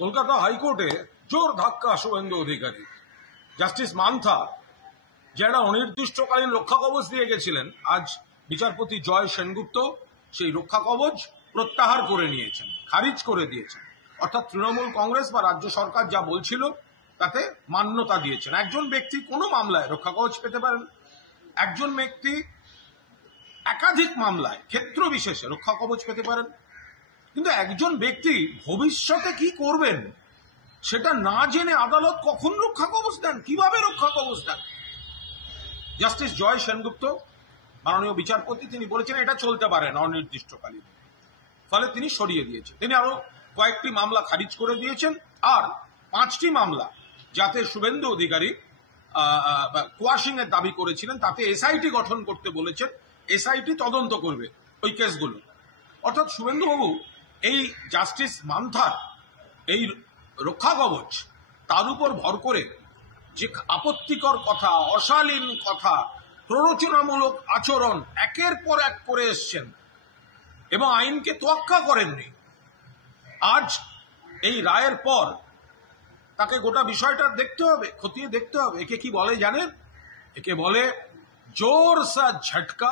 কলকাতা হাইকোর্টে জোর ধাক্কা শুভেন্দু অধিকারী। জাস্টিস মান্থা যারা অনির্দিষ্টকালীন রক্ষা কবচ দিয়ে গেছিলেন, আজ বিচারপতি জয় সেনগুপ্ত সেই রক্ষা কবচ প্রত্যাহার করে নিয়েছেন, খারিজ করে দিয়েছেন। অর্থাৎ তৃণমূল কংগ্রেস বা রাজ্য সরকার যা বলছিল তাতে মান্যতা দিয়েছেন। একজন ব্যক্তি কোনো মামলায় রক্ষা কবচ পেতে পারেন, একজন ব্যক্তি একাধিক মামলায় ক্ষেত্র বিশেষে রক্ষা কবচ পেতে পারেন, কিন্তু একজন ব্যক্তি ভবিষ্যতে কি করবেন সেটা না জেনে আদালত কখন রক্ষা কবচ দেন, কিভাবে রক্ষা কবচ দেন? জাস্টিস জয় সেনগুপ্ত মাননীয় বিচারপতি তিনি বলেছেন এটা চলতে পারে না অনির্দিষ্টকালীন, ফলে তিনি সরিয়ে দিয়েছেন। তিনি আরো কয়েকটি মামলা খারিজ করে দিয়েছেন, আর 5টি মামলা যাতে শুভেন্দু অধিকারী কোয়াশিং এর দাবি করেছিলেন তাতে এসআইটি গঠন করতে বলেছেন, এসআইটি তদন্ত করবে ওই কেসগুলো। অর্থাৎ শুভেন্দুবাবু এই জাস্টিস মান্থার এই রক্ষা কবচ তার উপর ভর করে যে আপত্তিকর কথা, অশালীন কথা, প্ররোচনামূলক আচরণ একের পর এক করে এসছেন এবং আইনকে তোয়াক্কা করেননি। আজ এই রায়ের পর তাকে গোটা বিষয়টা দেখতে হবে, খতিয়ে দেখতে হবে। একে কি বলে জানেন? একে বলে জোর সা ঝটকা।